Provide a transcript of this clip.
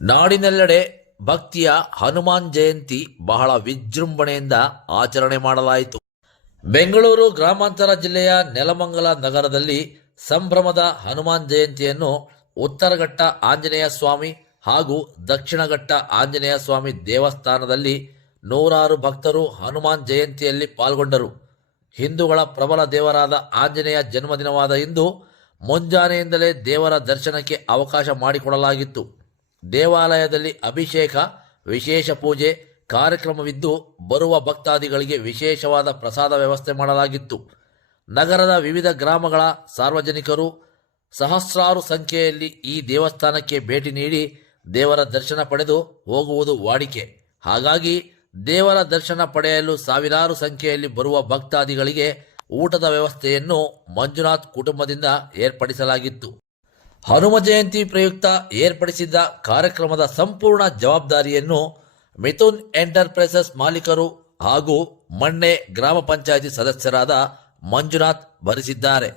ನಾಡಿನೆಲ್ಲೆಡೆ ಭಕ್ತಿಯ ಹನುಮಾನ್ ಜಯಂತಿ ಬಹಳ ವಿಜೃಂಭಣೆಯಿಂದ ಆಚರಣೆ ಮಾಡಲಾಯಿತು. ಬೆಂಗಳೂರು ಗ್ರಾಮಾಂತರ ಜಿಲ್ಲೆಯ ನೆಲಮಂಗಲ ನಗರದಲ್ಲಿ ಸಂಭ್ರಮದ ಹನುಮಾನ್ ಜಯಂತಿಯನ್ನು ಉತ್ತರಘಟ್ಟ ಆಂಜನೇಯ ಸ್ವಾಮಿ ಹಾಗೂ ದಕ್ಷಿಣಘಟ್ಟ ಆಂಜನೇಯ ಸ್ವಾಮಿ ದೇವಸ್ಥಾನದಲ್ಲಿ ನೂರಾರು ಭಕ್ತರು ಹನುಮಾನ್ ಜಯಂತಿಯಲ್ಲಿ ಪಾಲ್ಗೊಂಡರು. ಹಿಂದೂಗಳ ಪ್ರಬಲ ದೇವರಾದ ಆಂಜನೇಯ ಜನ್ಮದಿನವಾದ ಇಂದು ಮುಂಜಾನೆಯಿಂದಲೇ ದೇವರ ದರ್ಶನಕ್ಕೆ ಅವಕಾಶ ಮಾಡಿಕೊಡಲಾಗಿತ್ತು. ದೇವಾಲಯದಲ್ಲಿ ಅಭಿಷೇಕ, ವಿಶೇಷ ಪೂಜೆ, ಕಾರ್ಯಕ್ರಮವಿದ್ದು ಬರುವ ಭಕ್ತಾದಿಗಳಿಗೆ ವಿಶೇಷವಾದ ಪ್ರಸಾದ ವ್ಯವಸ್ಥೆ ಮಾಡಲಾಗಿತ್ತು. ನಗರದ ವಿವಿಧ ಗ್ರಾಮಗಳ ಸಾರ್ವಜನಿಕರು ಸಹಸ್ರಾರು ಸಂಖ್ಯೆಯಲ್ಲಿ ಈ ದೇವಸ್ಥಾನಕ್ಕೆ ಭೇಟಿ ನೀಡಿ ದೇವರ ದರ್ಶನ ಪಡೆದು ಹೋಗುವುದು ವಾಡಿಕೆ. ಹಾಗಾಗಿ ದೇವರ ದರ್ಶನ ಪಡೆಯಲು ಸಾವಿರಾರು ಸಂಖ್ಯೆಯಲ್ಲಿ ಬರುವ ಭಕ್ತಾದಿಗಳಿಗೆ ಊಟದ ವ್ಯವಸ್ಥೆಯನ್ನು ಮಂಜುನಾಥ್ ಕುಟುಂಬದಿಂದ ಏರ್ಪಡಿಸಲಾಗಿತ್ತು. ಹನುಮ ಜಯಂತಿ ಪ್ರಯುಕ್ತ ಏರ್ಪಡಿಸಿದ್ದ ಕಾರ್ಯಕ್ರಮದ ಸಂಪೂರ್ಣ ಜವಾಬ್ದಾರಿಯನ್ನು ಮಿಥುನ್ ಎಂಟರ್ಪ್ರೈಸಸ್ ಮಾಲೀಕರು ಹಾಗೂ ಮಣ್ಣೆ ಗ್ರಾಮ ಪಂಚಾಯಿತಿ ಸದಸ್ಯರಾದ ಮಂಜುನಾಥ್ ಭರಿಸಿದ್ದಾರೆ.